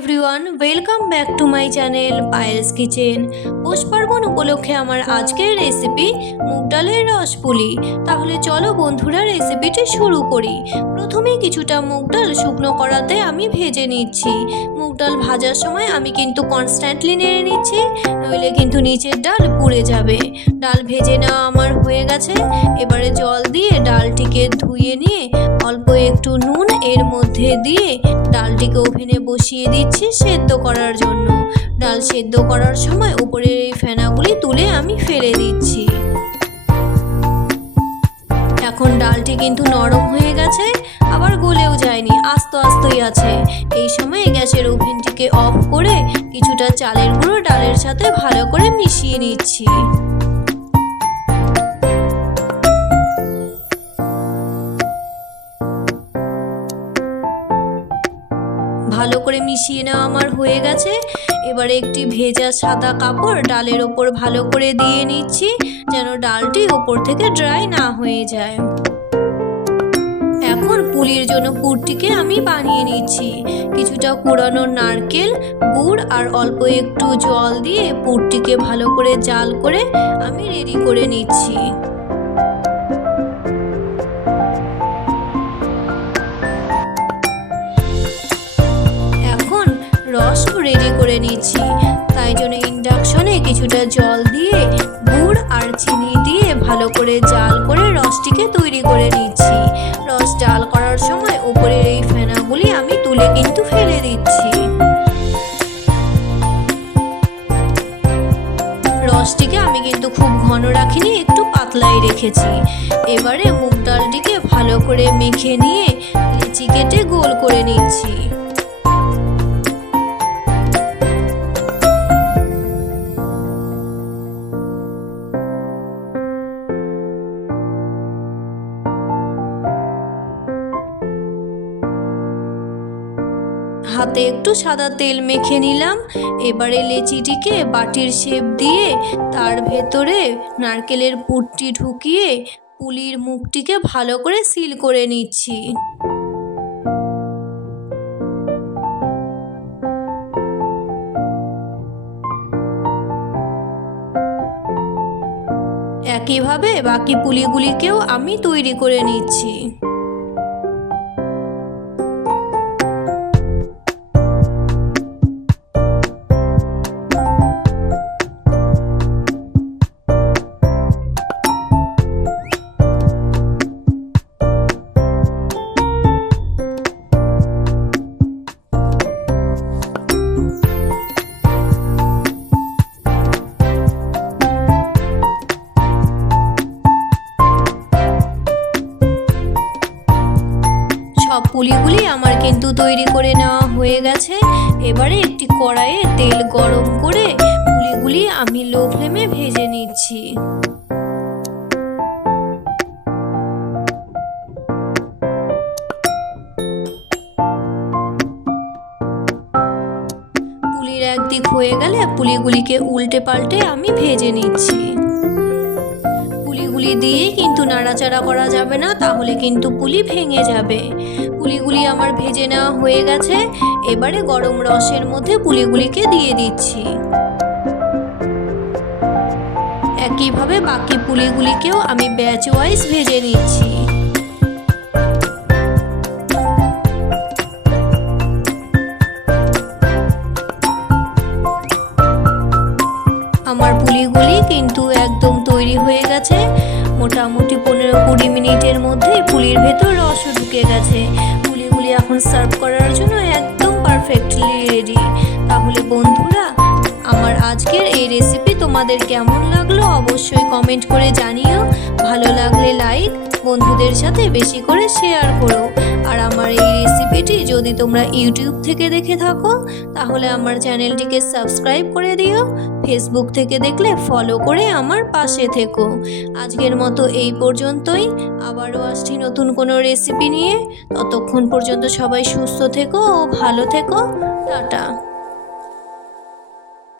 Everyone, welcome back to my channel Payel's kitchen. Poush Parbon উপলক্ষে আমার আজকের রেসিপি মুগ ডালের রস পুলি। তাহলে চলো বন্ধুরা রেসিপিটি শুরু করি। প্রথমে কিছুটা মুগ ডাল শুকনো করাতে আমি ভেজে নিচ্ছি। মুগ ডাল ভাজার সময় আমি কিন্তু কনস্ট্যান্টলি নেড়ে নিচ্ছি, নইলে কিন্তু নিচের ডাল পুড়ে যাবে। ডাল ভেজে নেওয়া আমার হয়ে গেছে। এবারে জল দিয়ে ডালটিকে ধুয়ে নিয়ে অল্প একটু নুন এর মধ্যে দিয়ে ডালটিকে ওভেনে বসিয়ে দিচ্ছি সেদ্ধ করার জন্য। ডাল সেদ্ধ করার সময় উপরের এই ফেনাগুলি তুলে আমি ফেলে দিচ্ছি। এখন ডালটি কিন্তু নরম হয়ে গেছে, আবার গলেও যায়নি, আস্তে আস্তেই আছে। এই সময় গ্যাসের ওভেনটিকে অফ করে কিছুটা চালের গুঁড়ো ডালের সাথে ভালো করে মিশিয়ে নিচ্ছি। ভালো করে মিশিয়ে নেওয়া আমার হয়ে গেছে। এবারে একটি ভেজা সাদা কাপড় ডালের ওপর ভালো করে দিয়ে নিচ্ছি, যেন ডালটি ওপর থেকে ড্রাই না হয়ে যায়। এখন পুলির জন্য পুরটিকে আমি বানিয়ে নিচ্ছি। কিছুটা কুড়ানো নারকেল, গুড় আর অল্প একটু জল দিয়ে পুরটিকে ভালো করে জাল করে আমি রেডি করে নিচ্ছি। রস রেডি করে নিচ্ছি, তাই জন্য ইন্ডাকশনে কিছুটা জল দিয়ে গুড় আর চিনি দিয়ে ভালো করে জাল করে রসটিকে তৈরি করে নিচ্ছি। রস জাল করার সময় উপরের এই ফেনাগুলি আমি তুলে কিন্তু ফেলে দিচ্ছি। রসটিকে আমি কিন্তু খুব ঘন রাখিনি, একটু পাতলাই রেখেছি। এবারে মুগ ডালটিকে ভালো করে মেখে নিয়ে লেচি কেটে গোল করে নিচ্ছি। হাতে একটু সাদা তেল মেখে নিলাম। এবারে লেচিটিকে বাটির শেপ দিয়ে তার ভেতরে নারকেলের পুরটি ঢুকিয়ে পুলির মুখটিকে ভালো করে সিল করে নিচ্ছি। একইভাবে বাকি পুলিগুলিকেও আমি তৈরি করে নিচ্ছি। সব পুলিগুলি আমার কিন্তু তৈরি করে নেওয়া হয়ে গেছে। এবারে একটি কড়াইয়ে তেল গরম করে পুলিগুলি আমি লো ফ্লেমে ভেজে নিচ্ছি। পুলির একদিক হয়ে গেলে পুলিগুলিকে উল্টে পাল্টে আমি ভেজে নিচ্ছি। পুলিগুলি দিয়ে কিন্তু নাড়াচাড়া করা যাবে না, তাহলে কিন্তু পুলি ভেঙে যাবে। পুলিগুলি আমার ভেজে নেওয়া হয়ে গেছে। এবারে গরম রসের মধ্যে পুলিগুলিকে দিয়ে দিচ্ছি। একইভাবে বাকি পুলিগুলিকেও আমি ব্যাচ ওয়াইজ ভেজে নিচ্ছি। আমার পুলিগুলি কিন্তু একদম তৈরি হয়ে গেছে। মোটামুটি 15-20 মিনিটের মধ্যে পুলির ভেতর রসও ঢুকে গেছে। পুলিগুলি এখন সার্ভ করার জন্য একদম পারফেক্টলি রেডি। তাহলে বন্ধুরা, আমার আজকের এই রেসিপি তোমাদের কেমন লাগলো অবশ্যই কমেন্ট করে জানিও। ভালো লাগলে লাইক, বন্ধুদের সাথে বেশি করে শেয়ার করো। আর আমার এই রেসিপিটি যদি তোমরা ইউটিউব থেকে দেখে থাকো তাহলে আমার চ্যানেলটিকে সাবস্ক্রাইব করে দিও। ফেসবুক থেকে দেখলে ফলো করে আমার পাশে থেকো। আজকের মতো এই পর্যন্তই, আবারও আসছি নতুন কোনো রেসিপি নিয়ে। ততক্ষণ পর্যন্ত সবাই সুস্থ থেকো ও ভালো থেকো। টাটা।